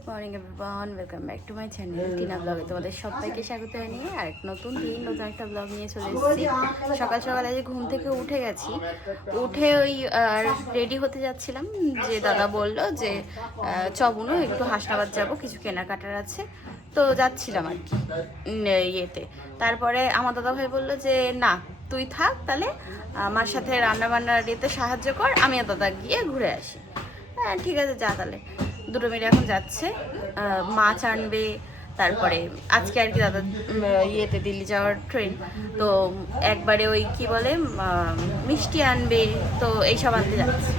Good morning everyone, welcome back to my channel Tina ব্লগে। তোমাদের সবাইকে স্বাগত জানিয়ে আর নতুন দিন নতুন একটা ব্লগ নিয়ে চলে এসেছি। সকাল সকাল আজ ঘুম থেকে উঠে গেছি, উঠে ওই রেডি হতে যাচ্ছিলাম, যে দাদা বললো যে চবুনো একটু হাসনাবাদ যাবো, কিছু কেনাকাটার আছে, তো যাচ্ছিলাম আর কি ইয়েতে। তারপরে আমার দাদা ভাই বললো যে না তুই থাক, তাহলে আমার সাথে রান্না বান্নার ইয়েতে সাহায্য কর, আমি আর দাদা গিয়ে ঘুরে আসি। হ্যাঁ ঠিক আছে যা, তাহলে দুটো মিলে এখন যাচ্ছে। মাছ আনবে, তারপরে আজকে আর কি দাদা ইয়েতে দিল্লি যাওয়ার ট্রেন, তো একবারে ওই কি বলে মিষ্টি আনবে, তো এইসব আনতে যাচ্ছে।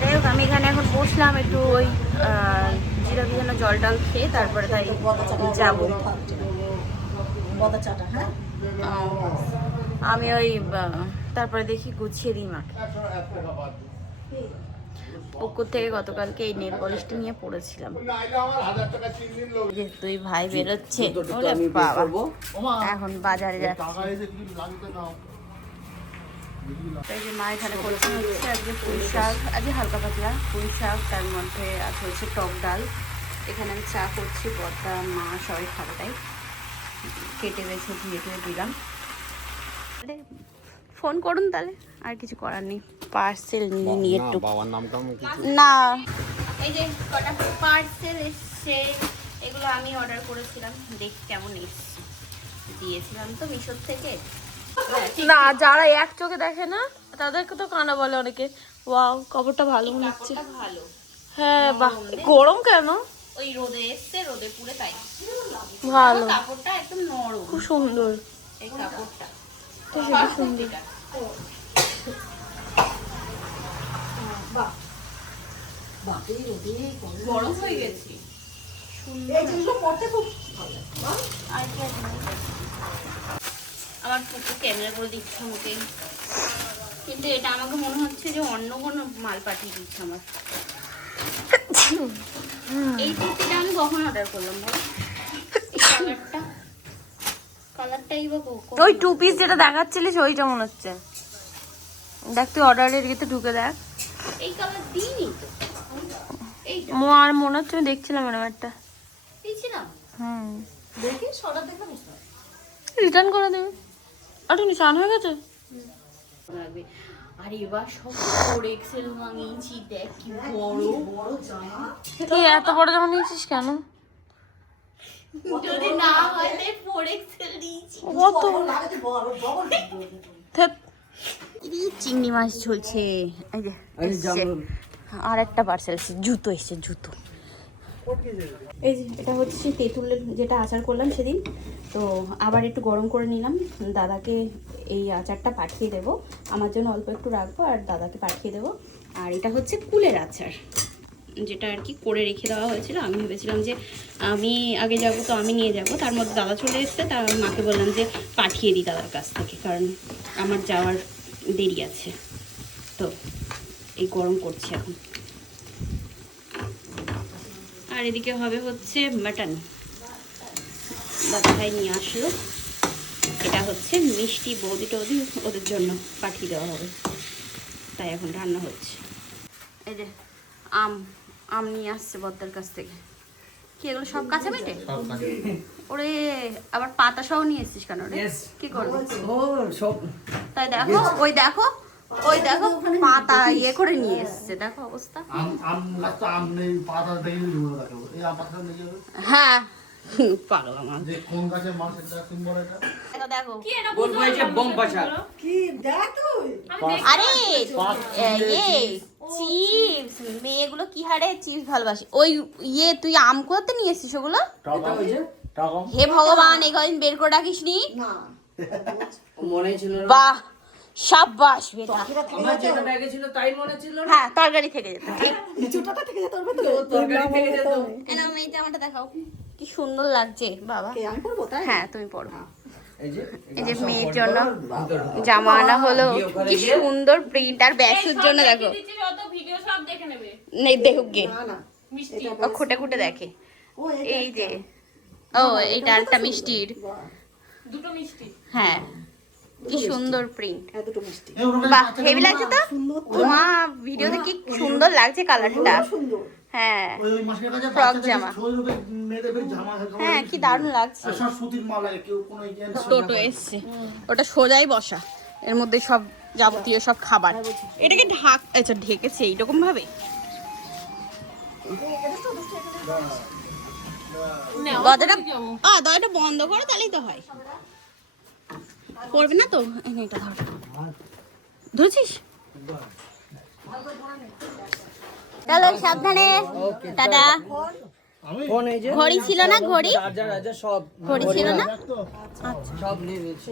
যাই হোক আমি এখানে এখন বসলাম একটু ওই জিরা ভিজানো জল টল খেয়ে, তারপরে তাই যাবো। আমি ওই তারপরে দেখি গুছিয়ে দিই মাকে। পুকুর থেকে গতকালকে এই নেল পলিশটা নিয়ে পড়েছিলাম, যে তুই ভাই বেরোচ্ছে এখন বাজারে যাচ্ছে। এই যে মা এখানে করেছে হচ্ছে আজকে পুঁই শাক, আজকে হালকা পাতলা পুঁই শাক, তার মধ্যে আছে হচ্ছে টক ডাল। এখানে আমি চা করছি, বর্তা মা সবাই খাবে, তাই কেটে বেছে ধুয়ে ধুয়ে দিলাম। ফোন করুন তাহলে, আর কিছু করার নেই। পার্সেল নিয়ে একটু না, এই যে কটা পার্সেল এসছে, এগুলো আমি অর্ডার করেছিলাম, দেখি কেমন এসছে। দিয়েছিলাম তো মিশোর থেকে। না, যারা এক চোখে দেখে না তাদেরকে তো কানা বলে অনেকে। ওয়াও, কাপড়টা ভালো মনে হচ্ছে। ভালো, হ্যাঁ বাহ, গরম কেন? ওই রোদে এসছে, রোদে পুড়ে তাই ভালো, কাপড়টা একদম নরম, খুব সুন্দর এই কাপড়টা তো, খুব সুন্দর। গরম হয়ে গেছি। আমার পুকু ক্যামেরা করে দিচ্ছে আমাকে, কিন্তু এটা আমাকে মনে হচ্ছে যে অন্য কোনো মাল পাঠিয়ে দিচ্ছে আমার। এই কুর্তিটা আমি কখন অর্ডার করলাম বলো? কালারটাই বা ওই টু পিস যেটা দেখাচ্ছিলিস ওইটা মনে হচ্ছে। দেখ তুই অর্ডারের ইয়েতে ঢুকে দেখ। এই কালার দিইনি তো, এইটা আর মনে হচ্ছে আমি দেখছিলাম এরকম একটা দিয়েছিলাম। দেখি অর্ডার দেখে রিটার্ন করে দেবে। আর তুমি স্নান হয়ে গেছে? আর এবার সব এক্সেল মাঙিয়েছি, দেখ কি বড় বড় জামা। তুই এত বড় জামা নিয়েছিস কেন? যদি না হয় তাই 4XL দিয়েছি। কত চিংড়ি মাছ ঝুলছে। এই যে আর একটা পার্সেল এসেছে, জুতো এসেছে, জুতো। এই যে এটা হচ্ছে সেই তেঁতুলের যেটা আচার করলাম সেদিন, তো আবার একটু গরম করে নিলাম। দাদাকে এই আচারটা পাঠিয়ে দেব, আমার জন্য অল্প একটু রাখবো আর দাদাকে পাঠিয়ে দেব। আর এটা হচ্ছে কুলের আচার, যেটা আর কি করে রেখে দেওয়া হয়েছিল। আমি ভেবেছিলাম যে আমি আগে যাব, তো আমি নিয়ে যাব, তার মধ্যে দাদা চলে এসছে, তার মাকে বললাম যে পাঠিয়ে দিই দাদার কাছ থেকে, কারণ আমার যাওয়ার দেরি আছে। তো এই গরম করছে এখন। আর এদিকে হবে হচ্ছে মাটন, দাদা ভাই নিয়ে আসলো। এটা হচ্ছে মিষ্টি বৌদি টৌদি ওদের জন্য পাঠিয়ে দেওয়া হবে, তাই এখন রান্না হচ্ছে। এই যে আম আম নিয়ে আসছে বদ্দার কাছ থেকে। কি এগুলো সব কাঁচা বেটে? ওরে আবার পাতা সহ নিয়ে এসছিস কেন রে? কি করবি? তাই দেখো, ওই দেখো, ওই দেখো পাতা ইয়ে করে নিয়ে এসছে, দেখো অবস্থা। হ্যাঁ পাগলা মাছ। দেখো আরে চিপস, মেয়েগুলো কি হারে চিপস ভালোবাসে। ওই ইয়ে তুই আম কোথাতে নিয়ে এসছিস ওগুলো? হে ভগবান, এই কদিন বের করে রাখিস নি। বাহ সাব্বাস বেটা, আমার যেটা ব্যাগে ছিল তাই মনে ছিল না। হ্যাঁ তরকারি থেকে যেত, কিছুটা থেকে যেতে পারবে তো তরকারি থেকে যেত। এনাম এই জামাটা দেখাও, কি সুন্দর লাগছে বাবা। আমি পরবো তাই? হ্যাঁ তুমি পরো। এই যে মেয়ের জন্য জামা আনা হলো, কি সুন্দর প্রিন্ট। আর ব্যাসুর জন্য দেখো, নেই দেখুক গে, খুঁটে খুঁটে দেখে। এই যে ও এইটা একটা মিষ্টির, দুটো মিষ্টি, হ্যাঁ কি সুন্দর প্রিন্ট, হ্যাঁ দুটো মিষ্টি বাহ হেভি লাগছে তো সুন্দর তো। মা, ভিডিওতে কি সুন্দর লাগছে কালারটা। সুন্দর হ্যাঁ ওই মাসের কাছে ফ্রক বাচ্চাদের জামা। ছোট মেয়েদের বেশ জামা কাপড় হ্যাঁ কি দারুণ লাগছে। আর সব সুতির মাল লাগে, কেউ কোনো টোটো এসছে, ওটা সোজাই বসা, এর মধ্যে সব যাবতীয় সব খাবার। এটাকে আচ্ছা ঢেকেছে এইরকম ভাবে। দরজাটা বন্ধ করো তাহলেই তো হয়। করবে না তো? এই নে, এটা ধর, ধরেছিস? চলো সাবধানে, টাটা। ফোন এই যে ঘড়ি ছিল না? ঘড়ি চার্জার আছে সব ঘড়ি ছিল না? সব নিয়ে নিয়েছি।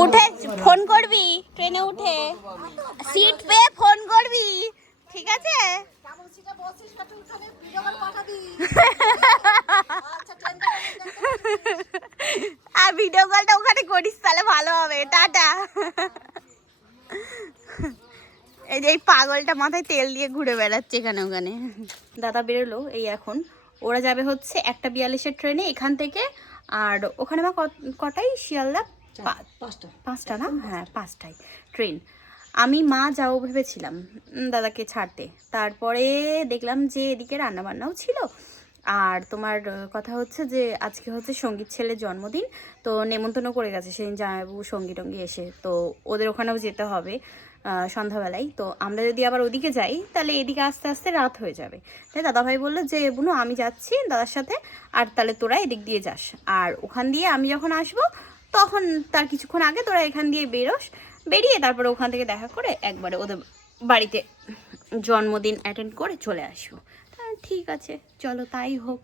উঠে ফোন করবি, ট্রেনে উঠে সিট পেয়ে ফোন করবি, ঠিক আছে? আর ভিডিও কলটা ওখানে করিস তাহলে ভালো হবে। টাটা। এই যে এই পাগলটা মাথায় তেল দিয়ে ঘুরে বেড়াচ্ছে এখানে ওখানে। দাদা বেরোলো এই এখন, ওরা যাবে হচ্ছে 1:42 ট্রেনে এখান থেকে। আর ওখানে বা কটাই শিয়ালদা? 5টা না? হ্যাঁ 5টায় ট্রেন। আমি মা যাও ভেবেছিলাম দাদাকে ছাড়তে, তারপরে দেখলাম যে এদিকে রান্নাবান্নাও ছিল। আর তোমার কথা হচ্ছে যে আজকে হচ্ছে সঙ্গীত ছেলের জন্মদিন, তো নেমন্তন্ন করে গেছে সেদিন জামাইবাবু সঙ্গী টঙ্গী এসে, তো ওদের ওখানেও যেতে হবে সন্ধ্যাবেলায়। তো আমরা যদি আবার ওদিকে যাই তাহলে এদিকে আস্তে আস্তে রাত হয়ে যাবে। তাই দাদাভাই বললো যে বুনু আমি যাচ্ছি দাদার সাথে, আর তাহলে তোরা এদিক দিয়ে যাস, আর ওখান দিয়ে আমি যখন আসবো তখন তার কিছুক্ষণ আগে তোরা এখান দিয়ে বেরোস, বেরিয়ে তারপরে ওখান থেকে দেখা করে একবারে ওদের বাড়িতে জন্মদিন অ্যাটেন্ড করে চলে আসবো। ঠিক আছে চলো তাই হোক।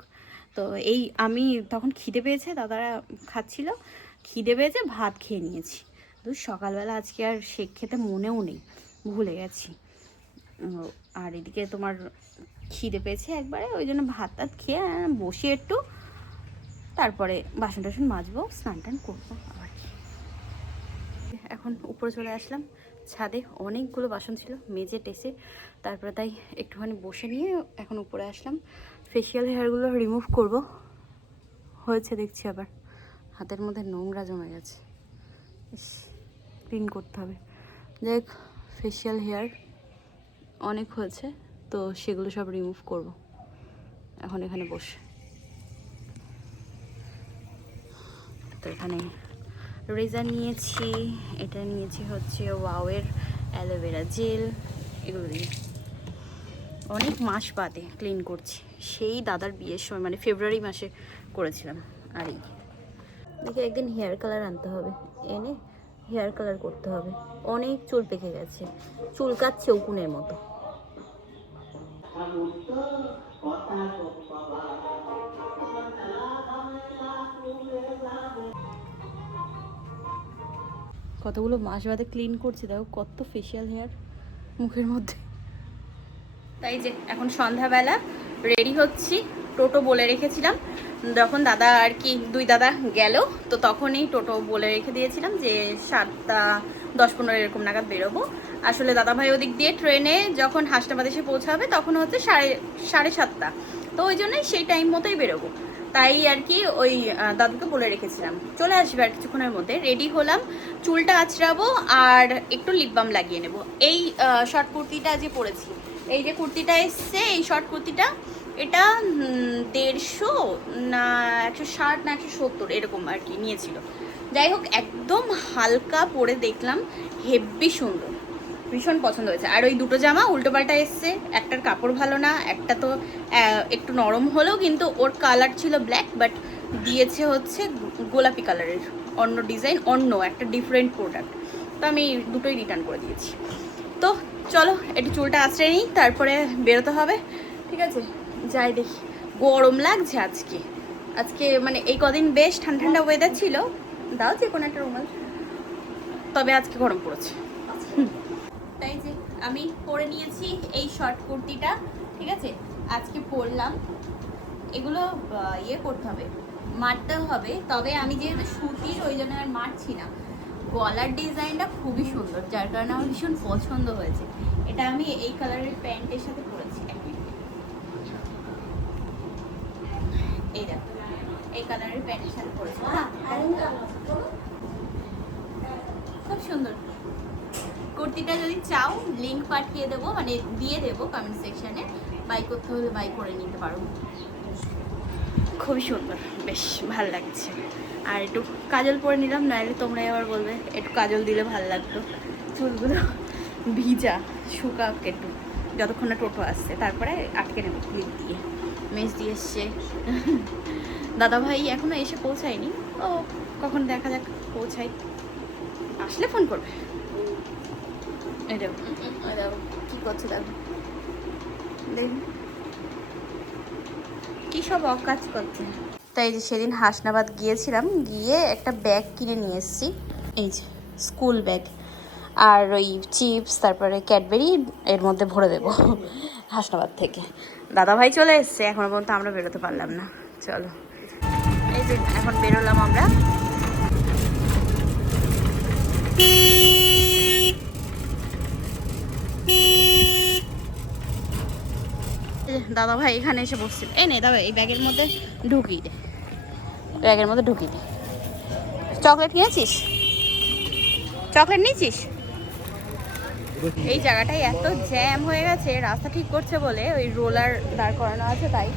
তো এই আমি তখন খিদে পেয়েছে, দাদারা খাচ্ছিল, খিদে পেয়েছে, ভাত খেয়ে নিয়েছি। তো সকালবেলা আজকে আর শেক খেতে মনেও নেই, ভুলে গেছি। আর এদিকে তোমার খিদে পেয়েছে একবারে, ওই জন্য ভাত টাত খেয়ে বসে একটু, তারপরে বাসন টাসন মাজবো, স্নান টান করবো আবার। এখন উপরে চলে আসলাম ছাদে, অনেকগুলো বাসন ছিল মেজে টেসে, তারপরে তাই একটুখানি বসে নিয়ে এখন উপরে আসলাম। ফেসিয়াল হেয়ারগুলো রিমুভ করব, হয়েছে দেখছি আবার হাতের মধ্যে নোংরা জমে গেছে, ক্লিন করতে হবে। দেখ ফেসিয়াল হেয়ার অনেক হয়েছে, তো সেগুলো সব রিমুভ করব এখন এখানে বসে। তো এখানে রেজার নিয়েছি, এটা নিয়েছি হচ্ছে ওয়াওয়ের অ্যালোভেরা জেল, এগুলো দিয়ে অনেক মাস বাদে ক্লিন করছি, সেই দাদার বিয়ের সময় মানে ফেব্রুয়ারি মাসে করেছিলাম। আর এই দেখে একদিন হেয়ার কালার আনতে হবে, এনে হেয়ার কালার করতে হবে, অনেক চুল পেকে গেছে, চুল কাটছে উকুনের মতো। কতগুলো মাস বাদে ক্লিন করছি, দেখো কত ফেসিয়াল হেয়ার মুখের মধ্যে। তাই যে এখন সন্ধ্যাবেলা রেডি হচ্ছি, টোটো বলে রেখেছিলাম যখন দাদা আর কি দুই দাদা গেল, তো তখনই টোটো বলে রেখে দিয়েছিলাম যে 7:10-15 এরকম নাগাদ বেরোবো। আসলে দাদাভাই ওদিক দিয়ে ট্রেনে যখন হাসনাবাদ এসে পৌঁছাবে তখন হচ্ছে 7:30, তো ওই জন্যই সেই টাইম মতোই বেরোবো। তাই আর কি ওই দাদুকে বলে রেখেছিলাম চলে আসবে আর কিছুক্ষণের মধ্যে। রেডি হলাম, চুলটা আঁচড়াবো আর একটু লিপ বাম লাগিয়ে নেব। এই শর্ট কুর্তিটা যে পরেছি, এই যে কুর্তিটা এসছে, এই শর্ট কুর্তিটা, এটা 150 না 160 না 170 এরকম আর কি নিয়েছিল। যাই হোক একদম হালকা পরে দেখলাম, হেব্বি সুন্দর, ভীষণ পছন্দ হয়েছে। আর ওই দুটো জামা উল্টোপাল্টা এসছে, একটার কাপড় ভালো না, একটা তো একটু নরম হলেও কিন্তু ওর কালার ছিল ব্ল্যাক, বাট দিয়েছে হচ্ছে গোলাপি কালারের, অন্য ডিজাইন, অন্য একটা ডিফারেন্ট প্রোডাক্ট। তো আমি দুটোই রিটার্ন করে দিয়েছি। তো চলো একটু চুলটা আঁচড়ে নিই, তারপরে বেরোতে হবে। ঠিক আছে যাই দেখি। গরম লাগছে আজকে, আজকে মানে এই কদিন বেশ ঠান্ডা ঠান্ডা ওয়েদার ছিল, দাও যে কোনো একটা রুমাল, তবে আজকে গরম পড়েছে। তাই যে আমি পরে নিয়েছি এই শর্ট কুর্তিটা, ঠিক আছে আজকে পরলাম। এগুলো ইয়ে করতে হবে, মারতে হবে, তবে আমি যেহেতু সুতির ওই জন্য আর মারছি না। গলার ডিজাইনটা খুবই সুন্দর, যার কারণে আমার ভীষণ পছন্দ হয়েছে। এটা আমি এই কালারের প্যান্টের সাথে পরেছি, এই দেখো এই কালারের প্যান্টের সাথে পরেছি। খুব সুন্দর কুর্তিটা। যদি চাও লিংক পাঠিয়ে দেবো, মানে দিয়ে দেবো কমেন্ট সেকশনে। বাই করতে হলে বাই করে নিতে পারো। খুবই সুন্দর, বেশ ভালো লাগছে। আর একটু কাজল পরে নিলাম, নাহলে তোমরাই আবার বলবে একটু কাজল দিলে ভালো লাগতো। চুলগুলো ভিজা, শুকাক একটু, যতক্ষণ না টোটো আসছে, তারপরে আটকে নেবো ক্লিপ দিয়ে। মেস দিয়ে এসছে দাদাভাই, এখনো এসে পৌঁছায়নি। ও কখন দেখা যাক পৌঁছাই, আসলে ফোন করবে। এই দেখো কী করছে, দেখো দেখুন কী সব অকাজ করছে। তাই যে সেদিন হাসনাবাদ গিয়েছিলাম, গিয়ে একটা ব্যাগ কিনে নিয়ে এসেছি, এই যে স্কুল ব্যাগ। আর ওই চিপস তারপরে ক্যাডবেরি এর মধ্যে ভরে দেবো হাসনাবাদ থেকে। দাদাভাই চলে এসছে, এখনো পর্যন্ত আমরা বেরোতে পারলাম না। চলো এই যে এখন বেরোলাম আমরা। দাদা ভাই এখানে এসে বসছিল। এই নে দাদা, এই ব্যাগের মধ্যে ঢুকিয়ে দে, ব্যাগের মধ্যে ঢুকিয়ে দে। চকলেট কিনেছিস? চকলেট নিয়েছিস? এই জায়গাটায় এত জ্যাম হয়ে গেছে, রাস্তা ঠিক করছে বলে ওই রোলার দাঁড় করানো আছে, তাই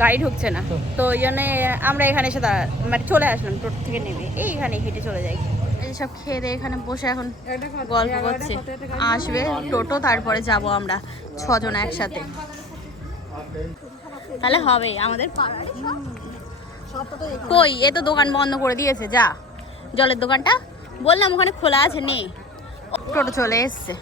গাড়ি ঢুকছে না। তো ওই জন্যে আমরা এখানে এসে মানে চলে আসলাম টোটো থেকে নেমে, এইখানে হেঁটে চলে যাই। এই সব খেয়ে দিয়ে এখানে বসে এখন গল্প করছে। আসবে টোটো, তারপরে যাব আমরা 6 জন একসাথে, তাহলে হবে আমাদের পাড়ায়। কই এ তো দোকান বন্ধ করে দিয়েছে, যা জলের দোকানটা বললাম ওখানে খোলা আছে, নেই। টোটো চলে এসছে।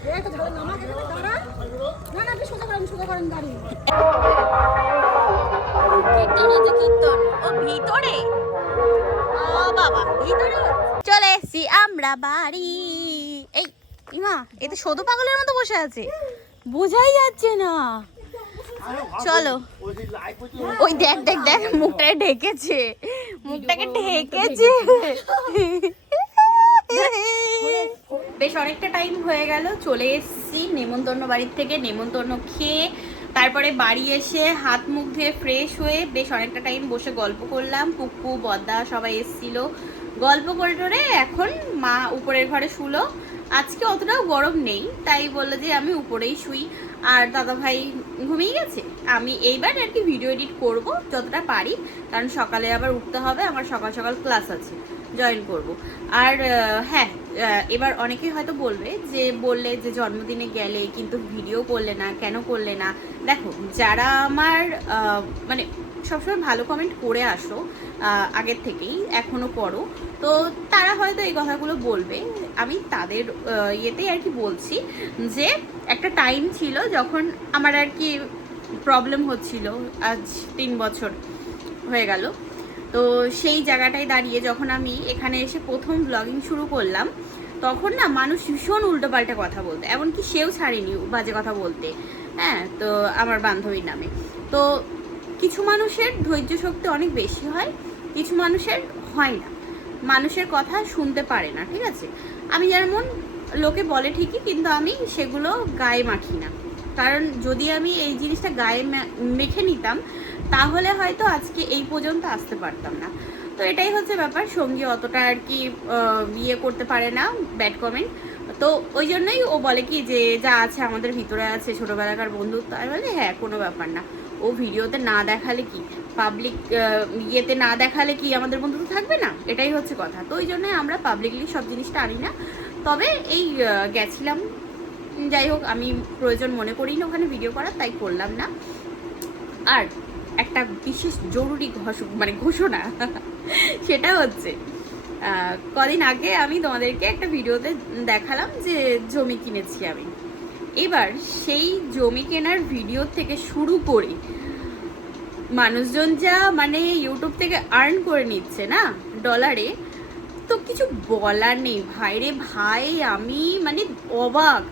কীর্তন ও ভিতরে, ও বাবা ভিতরে চলে এসছি আমরা বাড়ি। এই ইমা, এ তো শুধু পাগলের মতো বসে আছে, বোঝাই যাচ্ছে না। চলো, ওই দেখ দেখ দেখ, মুখটাকে ঢেকেছে, মুখটাকে ঢেকেছে। বেশ অনেকটা টাইম হয়ে গেল, চলে এসেছি নেমন্তন্ন বাড়ির থেকে। নেমন্তন্ন খেয়ে তারপরে বাড়ি এসে হাত মুখ ধুয়ে ফ্রেশ হয়ে বেশ অনেকটা টাইম বসে গল্প করলাম। পুপ্পু বদ্দা সবাই এসেছিল, গল্প করে টোরে এখন মা উপরের ঘরে শুলো। আজকে অতটাও গরম নেই, তাই বললো যে আমি উপরেই শুই। আর দাদা ভাই ঘুমিয়ে গেছে। আমি এইবার আর কি ভিডিও এডিট করব যতটা পারি, কারণ সকালে আবার উঠতে হবে, আমার সকাল সকাল ক্লাস আছে, জয়েন করব। আর হ্যাঁ, এবার অনেকে হয়তো বলবে যে জন্মদিনে গেলে কিন্তু ভিডিও করলে না, কেন করলে না। দেখো, যারা আমার মানে সবসময় ভালো কমেন্ট করে আসো আগের থেকেই, এখনও করো, তো তারা হয়তো এই কথাগুলো বলবে। আমি তাদের ইয়েতেই আর কি বলছি যে একটা টাইম ছিল যখন আমার আর কি প্রবলেম হচ্ছিল, আজ 3 বছর হয়ে গেল। তো সেই জায়গাটায় দাঁড়িয়ে যখন আমি এখানে এসে প্রথম ব্লগিং শুরু করলাম, তখন না মানুষ ভীষণ উল্টোপাল্টা কথা বলতে, এমনকি সেও ছাড়েনি বাজে কথা বলতে। হ্যাঁ, তো আমার বান্ধবীর নামে। তো কিছু মানুষের ধৈর্য শক্তি অনেক বেশি হয়, কিছু মানুষের হয় না, মানুষের কথা শুনতে পারে না, ঠিক আছে। আমি যেমন লোকে বলে ঠিকই, কিন্তু আমি সেগুলো গায়ে মাখি না, কারণ যদি আমি এই জিনিসটা গায়ে মেখে নিতাম তাহলে হয়তো আজকে এই পর্যন্ত আসতে পারতাম না। তো এটাই হচ্ছে ব্যাপার, সঙ্গী অতটা আর কি ইয়ে করতে পারে না ব্যাড কমেন্ট। তো ওই জন্যই ও বলে কি যে যা আছে আমাদের ভিতরে আছে, ছোটোবেলাকার বন্ধুত্ব। আমি বলি হ্যাঁ, কোনো ব্যাপার না, ও ভিডিওতে না দেখালে কি, পাবলিক ইয়েতে না দেখালে কি আমাদের বন্ধুত্ব থাকবে না, এটাই হচ্ছে কথা। তো ওই জন্যই আমরা পাবলিকলি সব জিনিসটা আনি না। তবে এই গেছিলাম, যাই হোক, আমি প্রয়োজন মনে করি না ওখানে ভিডিও করার, তাই করলাম না। আর একটা বিশেষ জরুরি ঘোষণা সেটা হচ্ছে কদিন আগে আমি তোমাদেরকে একটা ভিডিওতে দেখালাম যে জমি কিনেছি আমি। এবার সেই জমি কেনার ভিডিও থেকে শুরু করে মানুষজন যা মানে ইউটিউব থেকে আর্ন করে নিচ্ছে না ডলারে, তো কিছু বলার নেই ভাইরে ভাই। আমি মানে অবাক,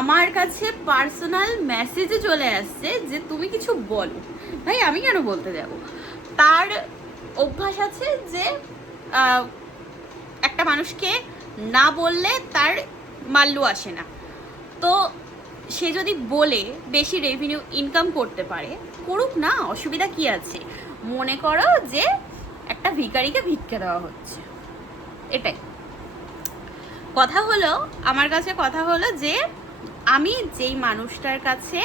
আমার কাছে পার্সোনাল মেসেজে চলে আসছে যে তুমি কিছু বলো। ভাই আমি কেন বলতে যাব? তার অভ্যাস আছে যে একটা মানুষকে না বললে তার মাল্লু আসে না। তো সে যদি বলে বেশি রেভিনিউ ইনকাম করতে পারে, করুক না, অসুবিধা কি আছে? মনে করো যে একটা ভিখারিকে ভিক্ষা দেওয়া হচ্ছে, এটাই। কথা হলো আমার কাছে কথা হলো যে আমি যেই মানুষটার কাছে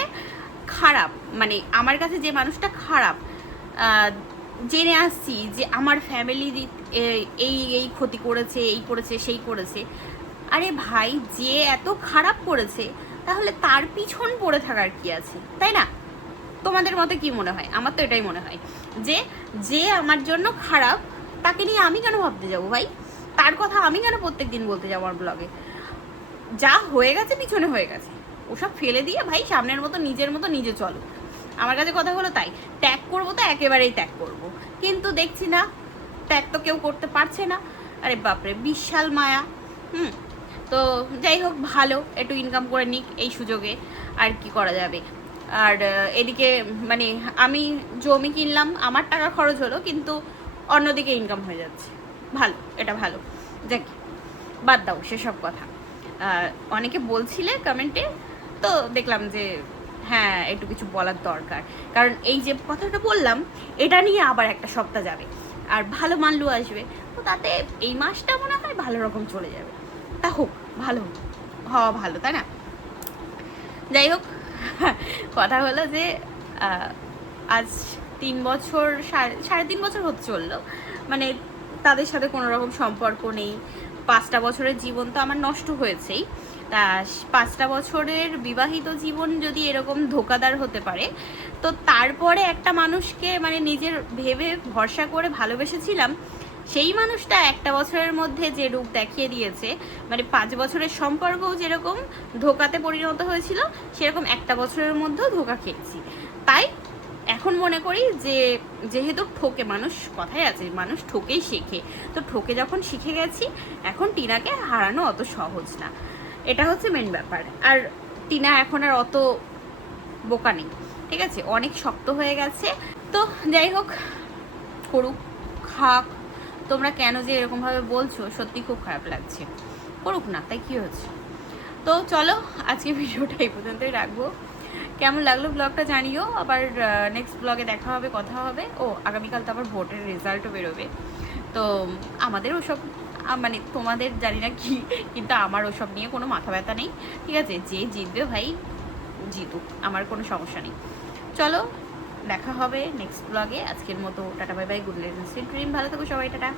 খারাপ, মানে আমার কাছে যে মানুষটা খারাপ জেনে আসছি যে আমার ফ্যামিলি এই এই ক্ষতি করেছে, এই করেছে, সেই করেছে। আরে ভাই, যে এত খারাপ করেছে তাহলে তার পিছন পড়ে থাকার কি আছে, তাই না? তোমাদের মতে কি মনে হয়? আমার তো এটাই মনে হয় যে যে আমার জন্য খারাপ তাকে নিয়ে আমি কেন ভাবতে যাবো ভাই? তার কথা আমি কেন প্রত্যেক দিন বলতে যাবো আমার ব্লগে? যা হয়ে গেছে পিছনে হয়ে গেছে, ওসব ফেলে দিয়ে ভাই সামনের মতো নিজের মতো নিজে চলো। আমার কাছে কথা হলো তাই। ত্যাগ করবো তো একেবারেই ত্যাগ করব, কিন্তু দেখছি না ত্যাগ তো কেউ করতে পারছে না। আরে বাপরে, বিশাল মায়া। তো যাই হোক, ভালো একটু ইনকাম করে নিক এই সুযোগে, আর কি করা যাবে। আর এদিকে মানে আমি জমি কিনলাম, আমার টাকা খরচ হলো, কিন্তু অন্যদিকে ইনকাম হয়ে যাচ্ছে। ভালো, এটা ভালো। যাক, বাদ দাও সেসব কথা। অনেকে বলছিলে কমেন্টে, তো দেখলাম যে হ্যাঁ একটু কিছু বলার দরকার, কারণ এই যে কথাটা বললাম এটা নিয়ে আবার একটা সপ্তাহ যাবে, আর ভালো মানলু আসবে, তো তাতে এই মাসটা মনে হয় ভালো রকম চলে যাবে। তা হোক, ভালো হওয়া ভালো, তাই না? যাই হোক, কথা হলো যে আজ 3 বছর, সাড়ে 3 বছর হতে চললো, মানে তাদের সাথে কোনো রকম সম্পর্ক নেই। 5টা বছরের জীবন তো আমার নষ্ট হয়েছেই, তা 5টা বছরের বিবাহিত জীবন যদি এরকম ধোঁকাদার হতে পারে, তো তারপরে একটা মানুষকে মানে নিজের ভেবে ভরসা করে ভালোবেসেছিলাম, সেই মানুষটা 1টা বছরের মধ্যে যে রূপ দেখিয়ে দিয়েছে, মানে 5 বছরের সম্পর্কও যেরকম ধোঁকাতে পরিণত হয়েছিল, সেরকম 1টা বছরের মধ্যেও ধোঁকা খেয়েছি। তাই এখন মনে করি যে যেহেতু ঠকে মানুষ, কথাই আছে মানুষ ঠকেই শেখে, তো ঠকে যখন শিখে গেছি, এখন টিনাকে হারানো অত সহজ না, এটা হচ্ছে মেন ব্যাপার। আর টিনা এখন আর অত বোকা নেই, ঠিক আছে, অনেক শক্ত হয়ে গেছে। তো যাই হোক, করুক, খাক। তোমরা কেন যে এরকমভাবে বলছো সত্যি খুব খারাপ লাগছে। করুক না, তাই কি হচ্ছে। তো চলো, আজকে ভিডিওটা এই পর্যন্তই রাখবো। কেমন লাগলো ব্লগটা জানিও। আবার নেক্সট ব্লগে দেখা হবে, কথা হবে। ও আগামীকাল তো আবার ভোটের রেজাল্টও বেরোবে, তো আমাদের ওসব মানে তোমাদের জানি না কি, কিন্তু আমার ওসব নিয়ে কোনো মাথা ব্যথা নেই, ঠিক আছে। যে জিতবে ভাই জিতুক, আমার কোনো সমস্যা নেই। চলো, দেখা হবে নেক্সট ব্লগে। আজকের মতো tata, bye bye, good night, sweet dream, ভালো থাকো সবাই, টাটা।